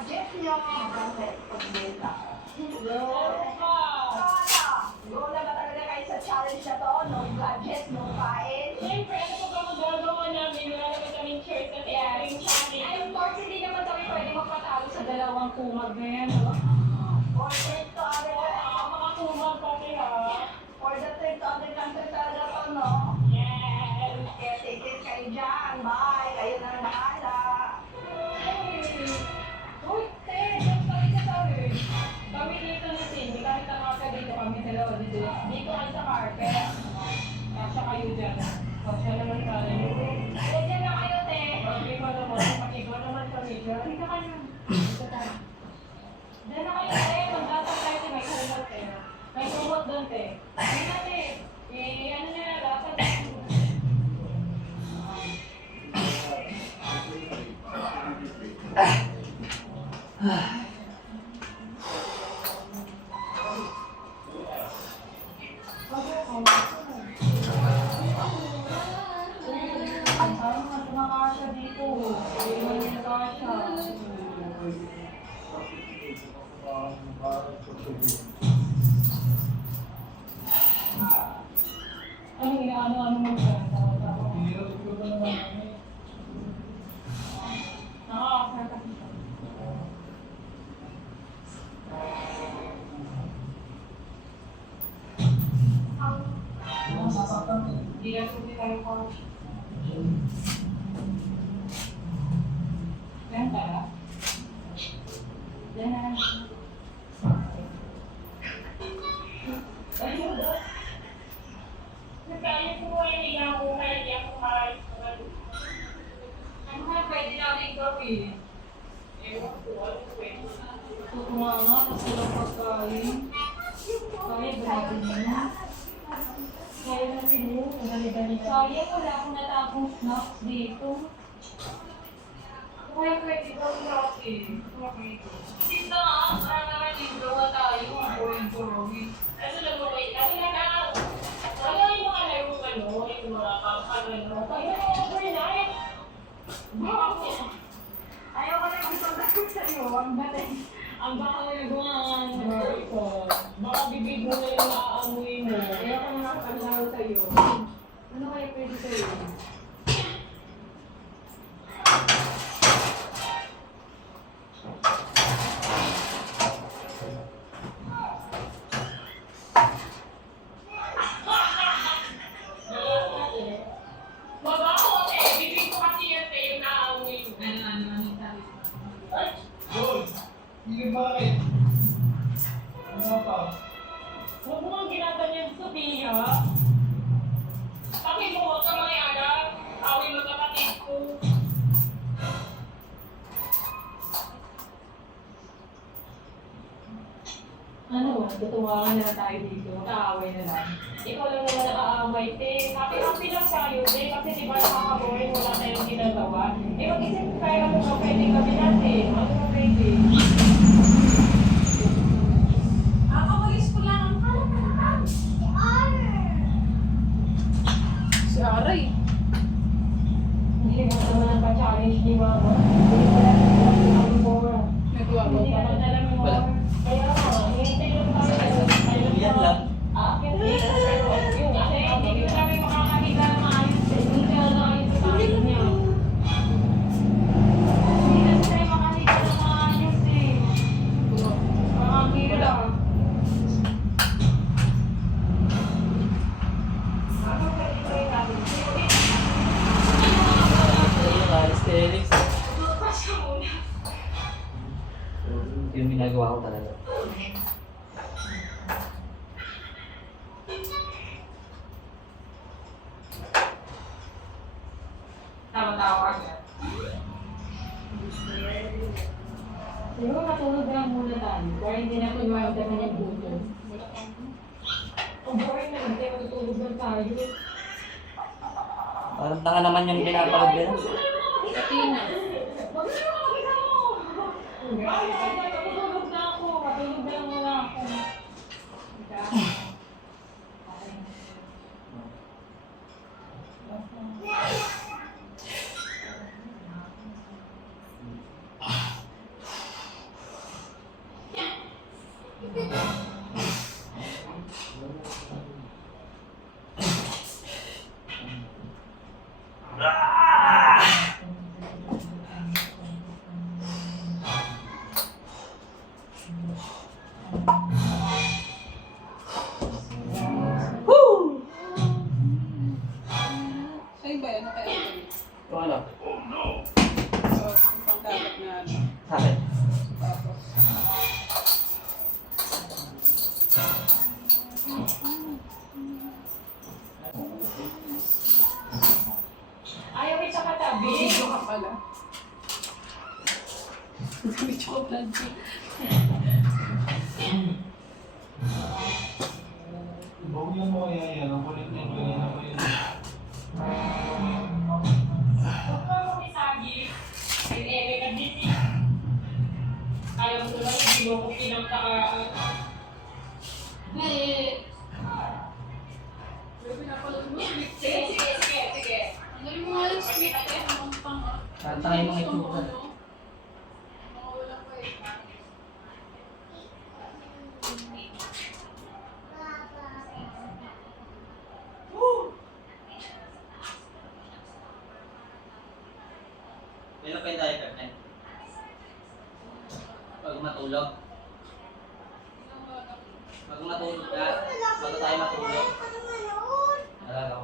budget niyo. Pag-benta. Go na ba talaga kayo sa challenge na to? No budget, no kain? Siyempre, ano po ba magagawa namin? Wala naman kaming choice at airing challenge. Ay, of course, hindi naman kami pwede magpatalo sa Dalawang kumag na yan. For the trip to other Mga kumag kami ha. For the trip to other country talaga to, no? Yes! Kaya ticket kayo dyan. Bye. Kayo na ang bahala. Uy, te, diyan kami sa tawid. Kami dito na sin, kahit nakaka dito kami dalawa dito. Dito kayo sa carpet. Kasya kayo dyan. Kasya naman tayo. Diyan na kayo, te. Pag-iba naman, pag-iba naman kami dyan. Dito kayo. Dito tayo. Diyan na kayo, te. Magdasal tayo, te. May kumot, te. May kumot doon, te. Hindi na, te. Eh, ano na, dapat. Parang nakakasya dito. Hindi naman yung nakakasya. Ano inaano-ano mo siya? Nakakasya kasi siya. Hindi na sulit tayo ko. Ganda. Ganda. Kaya po ay hindi ako kahit. Ano kaya pwede natin gawin? Ewan ko, ano pwede? Tutumanga, tapos walang pagkain. Kaya grabe na. Kaya natin yun, dali-dali. Sayang, wala akong natapong snacks dito. Kaya pwede gawin natin. Sita nga, para naman yung gawa tayo. Ang gawin. Ano na mo kayo? Ano na na? Ano yung mga laro ka no? Yung mga kapagano? Kaya overnight. Ayaw ko na gusto ko sa'yo. Ang galing. Ang baka nagawa ko. Baka bibig mo na yung aamoy mo. Ayaw ko na nakapaglalaro sa'yo. Ano kaya pwede sa'yo? Mabaho eh. Bibig ko kasi yun eh, yung naaamoy mo. Ano sabi mo? Gold! Hindi bakit? Ano pa? Huwag mo ang ginaganyan sa Sophia. Pakimuot ka mga anak. Awin mo kapatid ko. Ano, tutuwakan na tayo dito. Nakaaway na lang. Ikaw lang naman nakaaway, te. Happy-happy lang tayo, te. Kasi di ba nakaka-boring, wala tayong ginagawa. Eh, mag-isip tayo ano ba pwede kami natin. Ano ba pwede? Kakawalis ko lang ang kalapatan. Si Aray. Hindi mo naman ang pa-challenge ni Mama. Hindi ko lang ang more. Nagwawa Hindi ka na lang more. Kaya nga, hintay lang tayo. Yan lang. Hindi ko kami makakahiga ng maayos. Hindi ka na ayos sa akin niya. Hindi kasi tayo makahiga ng maayos eh. Makakira. Ano ba ito yung natin? Yung calisthenics. Lupas ka muna. Yung ginagawa ko talaga. Tawa-tawa ka dyan. Siguro matulog lang muna tayo. Para hindi na ito maramdaman yung gutom. Ang boring na hindi, matutulog lang tayo. Parang tanga naman yung pinapalog nila. Katina. Mag-isip ka mag-isa mo! Matulog na ako. Matulog lang muna ako. Bakit? Tapos, Ayaw rin sa katabi. video ka pala. Video ka pala. Bawyan mo kaya yan. Ang kulit na yun. Kanina pa yun. Huwag ka kumisagi. May ere ka din eh. Alam mo naman, hindi mo ko pinagtakaan. Sige, sige, sige, sige. Galing mo nga yung sweet eh. Ang pang Tantangin mo itsura. Makawala ko eh. Meron pa yung diaper niya. Pag matulog. Pag matulog ka, bago tayo matulog. Alala ko.